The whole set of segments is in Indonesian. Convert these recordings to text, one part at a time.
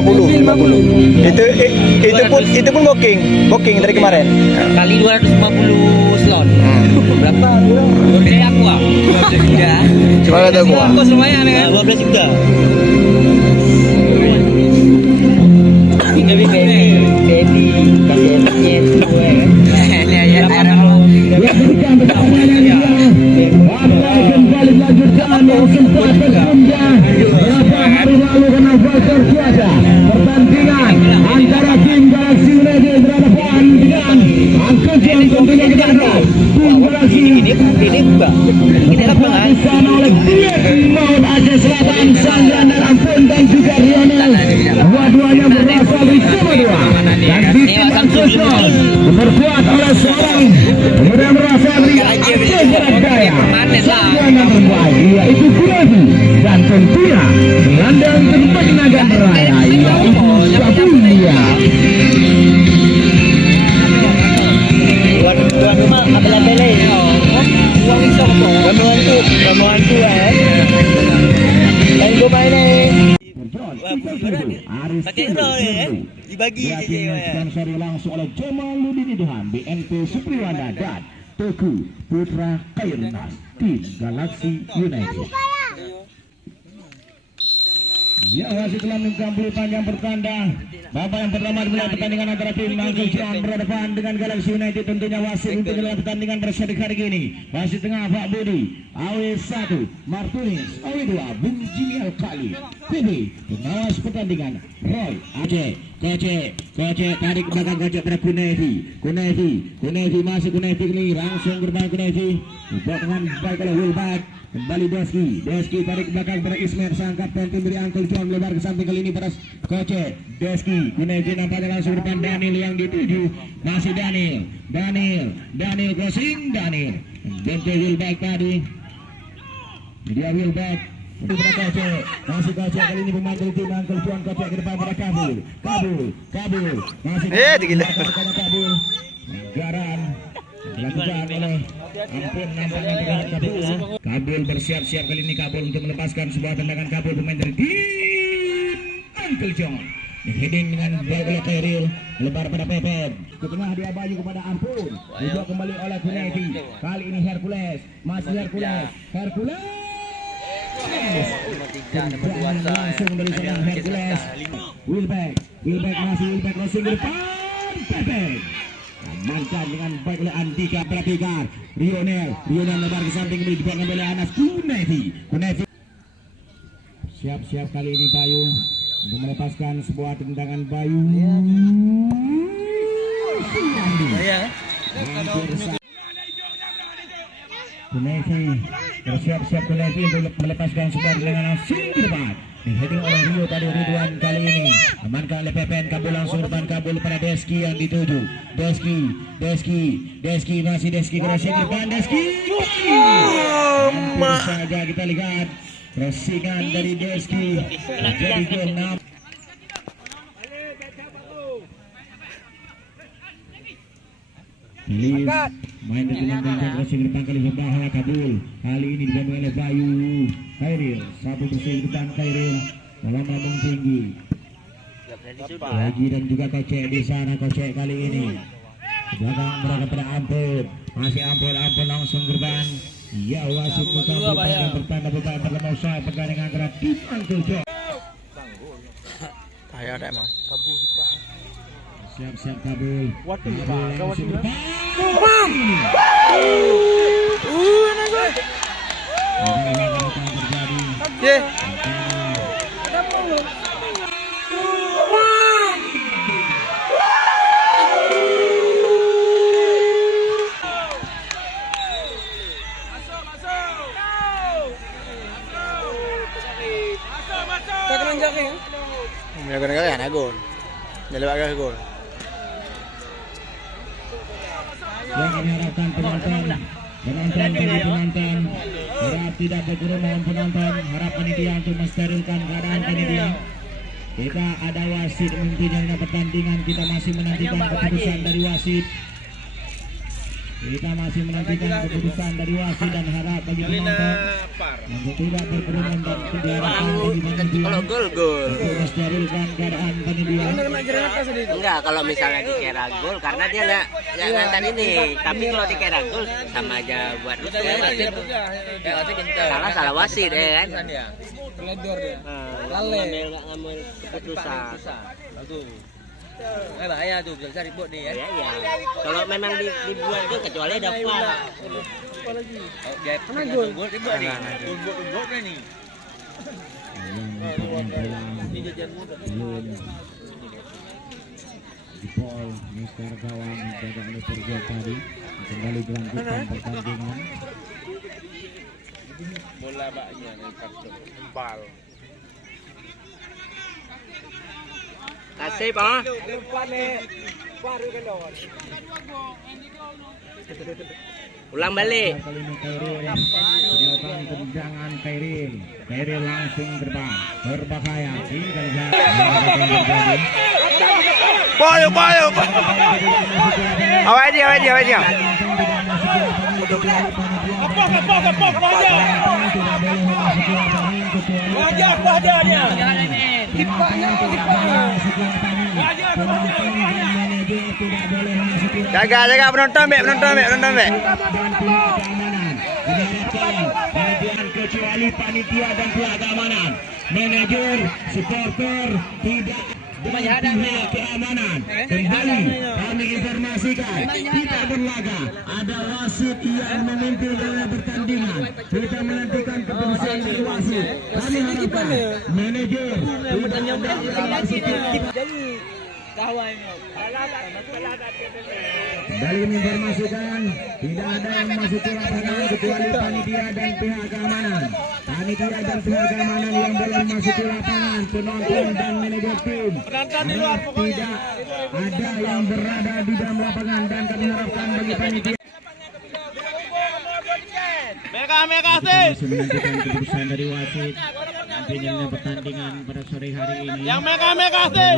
50. Itu pun booking dari kemarin. Kali 250 slot. Berapa? Dari aku ah. 12 juta. Coba kata gua. Kos lumayan kan? 12 juta. Ini baby kasihnya gue. Ya kembali melanjutkan beberapa hari lalu kena voucher cuaca pertandingan antara tim Galaxy United berhadapan dengan Angkatan tentunya kita harap tim Galaxy ini enggak. Ini apa kan? oleh Maut Aceh Selatan, Sandra dan Ampun dan juga Rionel. Dua-duanya berasal dari Sumatera dan di tim Angkatan diperkuat oleh seorang yang berasal dari Aceh Jaya. Yaitu Kurevi dan tentunya gelandang tempat Naga Raya yaitu Sabulia. Tuan rumah abel-abel uang iso kok. Ramuanku Dan gue main dibagi disponsori langsung oleh Jamaluddin Idham, BNP Supriwanda dan Teguh Putra Khairnas, tim Galaxy United. Ya, masih telah mencampuri panjang pertandingan. Babak yang pertama dimulai pertandingan antara tim Uncle John berhadapan dengan Galaxy United. Tentunya wasit untuk dalam pertandingan berseri hari ini. Wasit tengah Pak Budi, AW1 Martinez, AW2 Bung Jimmy Al-Kali, PB pengawas pertandingan Roy Aceh. Koce tarik ke belakang Koce pada Kunevi masih Kunevi ini langsung bermain Kunevi dibuat dengan baik oleh Wilbert. Kembali Deski tarik ke belakang pada Ismail, sang kapten tim dari Uncle John, lebar ke samping kali ini pada Koce. Deski Kunevi nampaknya langsung depan Daniel yang dituju, masih Daniel crossing Dente Wilbert tadi dia Wilbert pada Koce, masih Koce kali ini pemain dari tim Uncle John. Koce ke depan pada Kabul masih pada Kabul Garan dilakukan oleh Ampun nampaknya terhadap Kabul bersiap-siap kali ini Kabul untuk melepaskan sebuah tendangan Kabul pemain dari tim Uncle John. Heading dengan bola Khairil lebar pada Pepet ke tengah, dia baju kepada Ampun, dibawa kembali oleh Kunevi. Kali ini Hercules masih Hercules langsung dari serang Hercules. Wilbeck crossing ke depan Pepet amankan dengan baik oleh Andika Pratikar. Rionel lebar ke samping kembali dibawa oleh Anas Kunevi. Siap kali ini Bayu untuk melepaskan sebuah tendangan Bayu. Kunevi bersiap-siap Kunevi untuk melepaskan sebuah tendangan langsung ke depan. Heading oleh Rio tadi Ridwan kali ini amankan oleh Pepen. Kabul langsung depan Kabul pada Deski yang dituju. Deski masih Deski crossing ke depan Deski. Hampir saja kita lihat crossingan dari Deski jadi gol 6. Main dengan crossing depan kali berbahaya Kabul. Kali ini dibantu oleh Bayu Khairil, satu bersih depan Khairil dalam lambung tinggi. Lagi dan juga Koce di sana. Koce kali ini belakang berada pada Ampun, masih Ampun langsung berban. Ya, wasit buka yang bertanda buka pertama usaha pertandingan antara tim Uncle John. Bahaya ada emang. Kabul siap Kabul. Langsung berban. Kadang-kadang gol. Jadi agak gol. Yang kami harapkan penonton harap tidak berkerumun penonton, harap panitia untuk mensterilkan keadaan panitia. Kita ada wasit memimpin pertandingan, kita masih menantikan keputusan dari wasit. Kita masih menantikan keputusan dari wasit dan harap bagi penonton untuk tidak berkerumun dan diharapkan bagi panitia Kalau gol. untuk mensterilkan keadaan panitia. Enggak, kalau misalnya dikira gol karena dia enggak ngantar ini. Tapi kalau dikira gol sama aja buat salah wasit kan. Teledor dia. Ngambil keputusan. Bahaya tuh, bisa ribut nih ya. Iya. Kalau memang dibuat gol kecuali ada VAR. Dia pernah gol ribut nih. Gol nih. Ini jajan muda. Jepol Mister gawang dijaga oleh Perjo tadi kembali dilanjutkan pertandingan. Bola baknya nih kartu. Bal. Kasih, Pak. Ulang balik. Kali ini Kairil melakukan tendangan Kairil. Kairil langsung terbang berbahaya tinggal terjadi. Boyo. Awak dia. Wajah dia. Jaga penonton, Bek. Kecuali panitia dan pihak keamanan, manajer, supporter tidak pihak keamanan. Kembali kami informasikan kita berlaga. Ada wasit yang memimpin dalam pertandingan. Kita menantikan keputusan dari wasit. Kami harapkan manajer kembali menginformasikan tidak ada yang memasuki lapangan kecuali panitia dan pihak keamanan. Panitia dan pihak keamanan yang boleh memasuki lapangan, penonton dan manajer tim. Tidak ada yang berada di dalam lapangan dan kami harapkan bagi panitia Mereka masih menantikan keputusan dari wasit. Nantinya pertandingan pada sore hari ini. Yang mereka sih.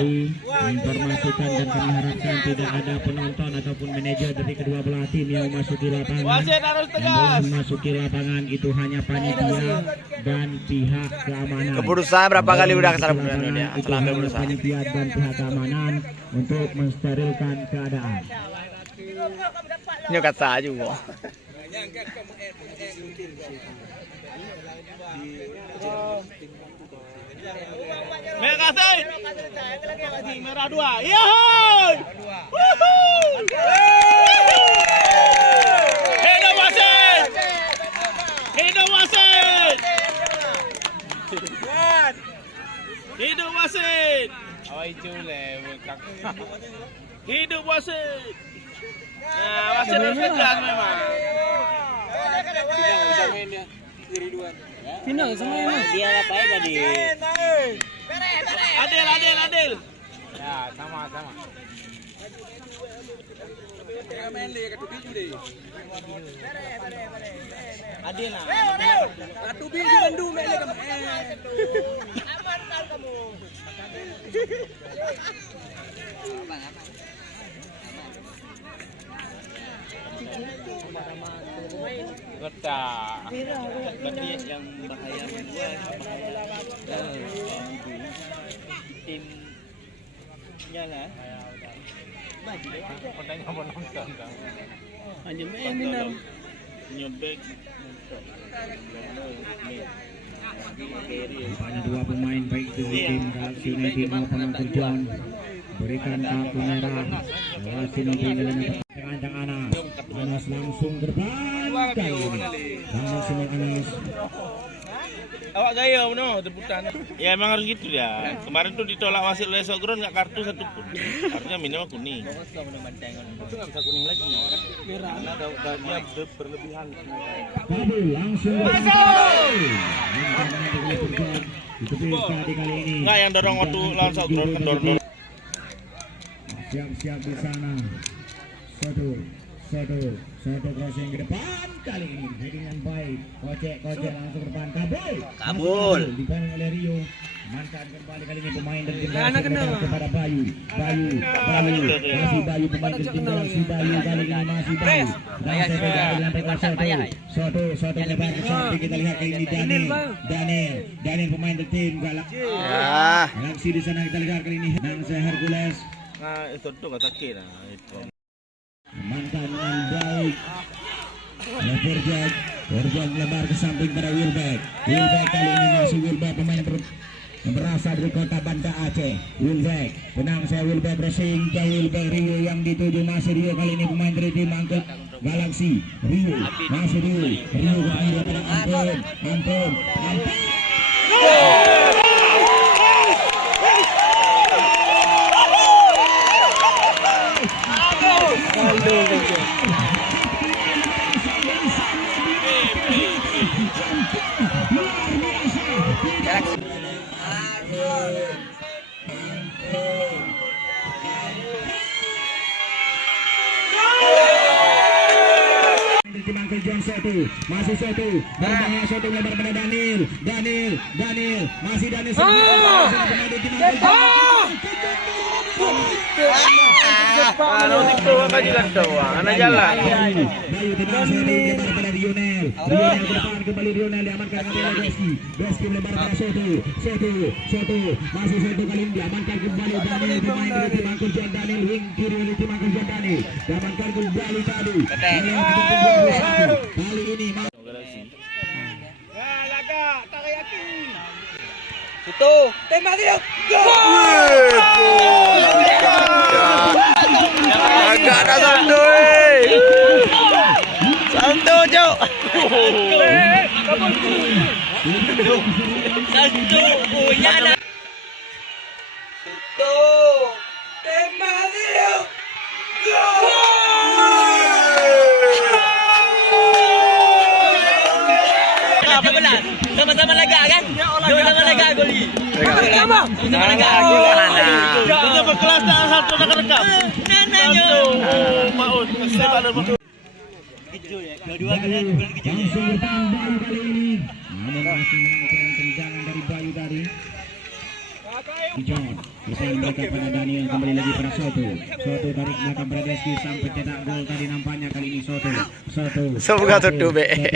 Informasikan dan kami harapkan tidak ada penonton ataupun manajer dari kedua belah tim yang memasuki lapangan. Wasit harus Yang tegas. boleh memasuki lapangan itu hanya panitia dan pihak keamanan. Keputusan berapa kali udah kesalahan Lapangan benar dia? itu Setelah ambil hanya keputusan. panitia dan pihak keamanan untuk mensterilkan keadaan. Ini kata juga. Mereka sih. Merah 2. Iya. Hidup wasit. Hidup wasit. Hidup wasit. Hidup wasit. Nah, wasit harus tegas memang. Final sama ini. Dia ngapain tadi? Adil. Ya, sama. Adil lah. Betah. Berarti yang bahaya timnya lah. Pertanyaan apa nonton kan? Hanya main nyobek. Rupanya dua pemain baik itu tim Galaxy United maupun Uncle John berikan kartu merah. Galaxy United dengan tengah Anas langsung berbantai langsung Anas. Awak gaya no teputan. Ya emang harus gitu ya. Kemarin tuh ditolak wasit oleh Sogron nggak kartu satu pun. Harusnya minimal kuning. Itu nggak bisa kuning lagi. Merah. Karena dia berlebihan. Kabul langsung berbantai. Itu di kali ini. Enggak yang dorong waktu lawan Sogron kan dorong. Siap-siap di sana. Sodo crossing ke depan kali ini dengan baik. Kocek langsung ke depan. Kabul. Kabul. Dipandang oleh Rio. Amankan kembali kali ini pemain dari tim Galaxy kepada Bayu. Masih Bayu pemain dari tim Galaxy. Bayu kali ini masih Bayu. Dan saya menyampaikan Soto lebar ke samping. Kita lihat kali ini Daniel pemain dari tim Galaxy. Galaxy di sana kita lihat kali ini. Dan saya Hercules. Nah, itu tuh nggak sakit lah. Itu. Amankan dengan baik. Forjak lebar ke samping pada Wilbeck kali ini masih Wilbeck pemain yang berasal dari kota Banda Aceh. Wilbeck tenang saya Wilbeck racing ke Wilbeck Rio yang dituju masih Rio kali ini pemain dari tim Angkut Galaxy. Rio masih Rio kepada Ampun. Masih Soto berbahaya Soto lebar pada Daniel masih Daniel Kalau itu akan jalan doang, anak jalan. Bayu tenang saya lebar pada Lionel ke depan kembali Lionel diamankan oleh Beski lebar pada Soto masih Soto kali ini diamankan kembali Daniel pemain dari tim Angkut Daniel wing kiri dari tim Angkut Daniel diamankan kembali tadi kali ini Itu tembak dia. Agak ada Santo, Cok. Santo punya anak. Itu tembak dia. Sama-sama lega kan? Sama-sama lega goli. Sama lega gimana? Itu berkelas dan satu nak rekam. Maut, Dua-dua langsung bertahan Bayu kali ini. Namun masih menang tendangan dari Bayu tadi. John, depan mereka pada Daniel kembali lagi pada Soto tarik belakang pada Deski sampai cetak gol tadi nampaknya kali ini Soto Semoga tutup be. Abu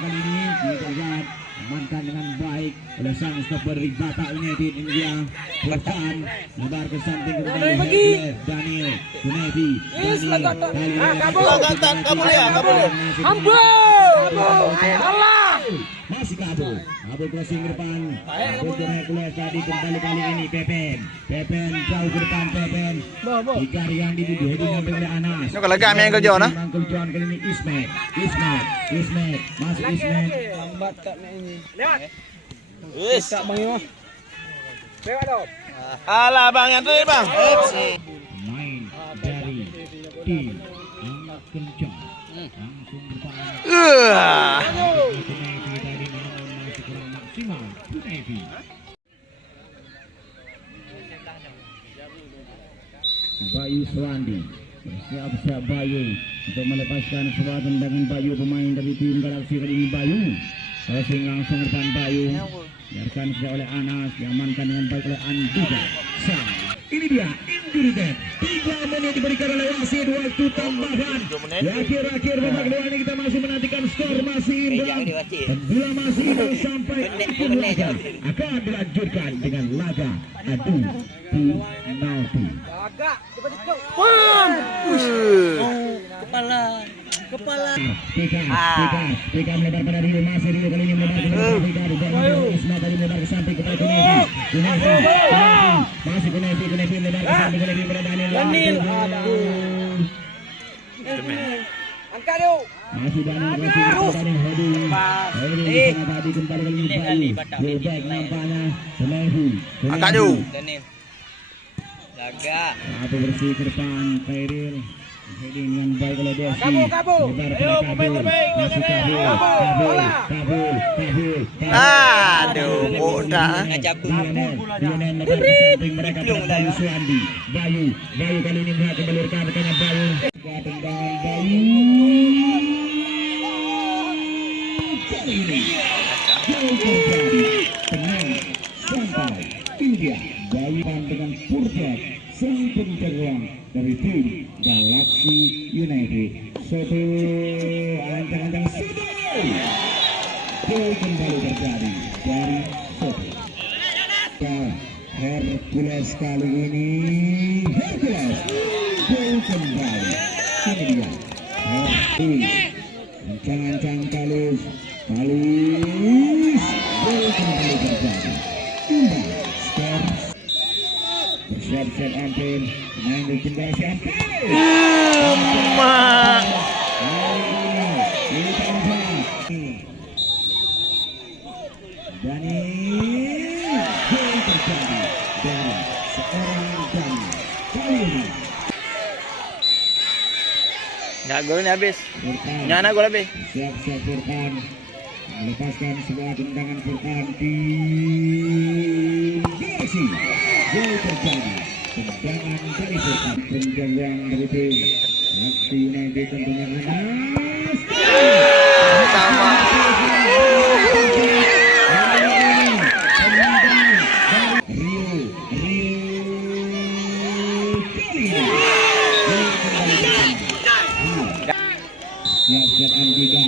kali ini kita lihat amankan dengan baik oleh sang stopper Bata United India bertahan lebar ke samping kembali Daniel Gunevi masih kabur crossing ke depan untuk Hercules tadi kembali kali ini Pepen jauh ke depan Pepen Igar yang dituju sampai oleh Anas Nó còn là cam yang kerja nah. Uncle John kali ini Ismet masih Ismet Lambat tak nak ini. Wis. Tak bang yo. Lewat dah. Alah bang yang tadi bang. main dari tim Uncle John langsung berpaling maksimal Gunevi. Bayu Swandi bersiap-siap Bayu untuk melepaskan sebuah tendangan Bayu pemain dari tim Galaxy kali ini Bayu crossing langsung depan Bayu biarkan saja oleh Anas diamankan dengan baik oleh Andika Sang. Ini dia injury time 3 menit diberikan oleh wasit waktu tambahan di akhir-akhir babak kedua ini kita masih menantikan skor masih imbang bola masih imbang sampai akhir laga akan dilanjutkan dengan laga adu penalti. Agak cepat-cepat. Kepala. Pekan lebar pada Rio masih Rio kali ini melebar ke Isma tadi melebar ke samping kepada Gunevi masih Gunevi melebar ke samping Gunevi pada Daniel. Angkat dia. Masih Daniel Hodi tadi kembali kali ini Bayu baik nampaknya Gunevi Angkat dia. Jaga. Apa bersih ke depan Khairil heading dengan baik oleh Deski Kabur. masih kabur. Aduh, bodoh. Lionel lebar ke samping mereka pada Bayu Suandi. Bayu kali ini melihat kembali rekan-rekannya Bayu. Tendangan Bayu. Kali ini terjadi tenang sampai India Bawian dengan Purjat sang pencetak gawang dari tim Galaxy United. Soto ancang-ancang Soto. Gol kembali terjadi dari Soto. Hercules kali ini Hercules gol kembali. Ini dia Hercules ancang-ancang Kalus gol kembali terjadi. Imbang skor bersiap-siap Ampin main di tinggal si Ampin. Dani gol terjadi dari seorang Dani kali ini. Nggak gol ini habis. Furkan Nyana gol habis. siap-siap Furkan melepaskan sebuah tendangan Furkan di Messi. Gol terjadi tendangan dari Furkan penjagaan dari tim Galaxy United tentunya Anas Sama. Siap-siap Andika